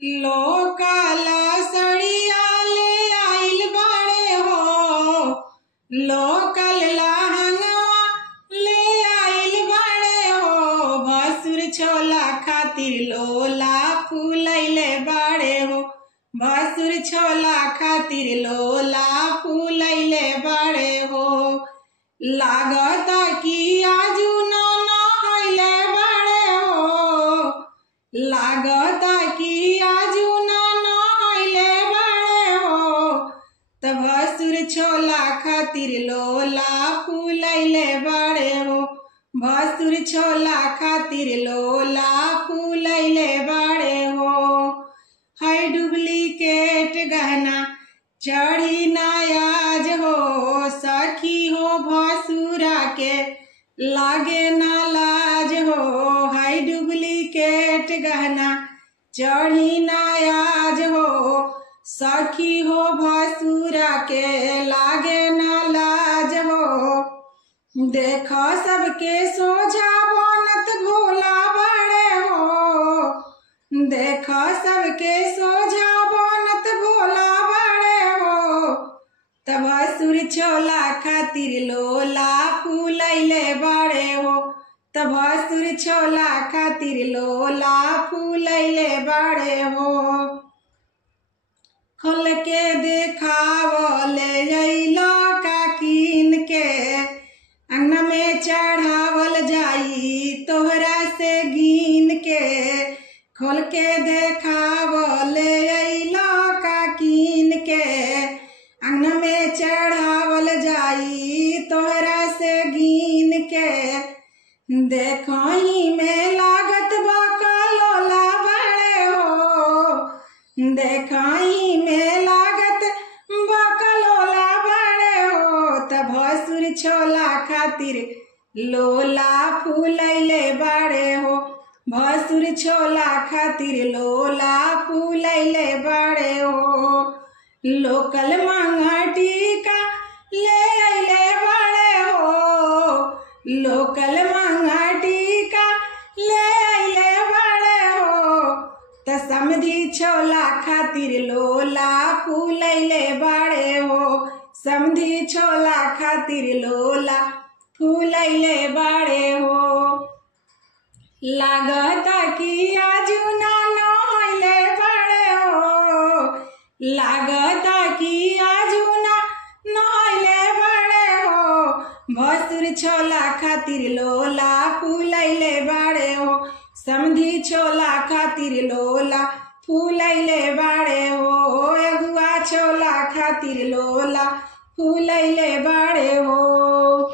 Local सड़िया ले आइल बाड़े हो, लोकल लहंगवा ले आइल बाड़े हो। भसुर छोला खातिर लोला फूलैले बाड़े हो, भसुर छोला खातिर लोला फूलैले बाड़े हो। लागत कि आजू ना नहैले बाड़े हो, लागत कि आजू ना नहैले बाड़े हो। तब भसुर छोला खातिर लोला फूलैले बाड़े हो, भसुर छोला खातिर लोला फूलैले बाड़े हो। है डुप्लीकेट गहना चढ़ी नायाज हो, सखी हो भसुरा के लागे ना लाज हो। है डुप्लीकेट गहना चढ़ी नायाज हो, सखी हो भसुरा के लागे ना लाज हो। देखो सबके सोझा बनत भोला बाड़े हो, देखो सबके सोझा बनत भोला बाड़े हो। तब भसुर छोला खातिर लोला फूलैले बाड़े हो, तब भसुर छोला खातिर लोला फूलैले बाड़े हो। खोल के देखावले जइलो का कीन के, अंगना में चढ़ावल जाई तोहरा से गिन के। खोल के देखावले अइलो का कीन के, अंगना में चढ़ावल जाई तोहरा से गिन के। देखही में लागत बकलोला बाड़े हो, देखही में लागत बकलोला बाड़े हो। तब भसुर छोला खातिर लोला फूलैले बाड़े हो, भसुर छोला खातिर लोला फूलैले बाड़े हो। लोकल मंगटिका ले अइले बाड़े हो, लोकल मंगटिका ले अइले बाड़े हो। त समधी छोला खातिर लोला फूलैले बाड़े हो, समधी छोला खातिर लोला फूलैले बाड़े हो। लागत कि आजू ना नहैले बाड़े हो, लागत कि आजू ना नहैले बाड़े हो। भसुर छोला खातिर लोला फूलैले बाड़े हो, समधी छोला खातिर लोला फूलैले बाड़े हो। अगुआ छोला खातिर लोला फूलैले बाड़े हो।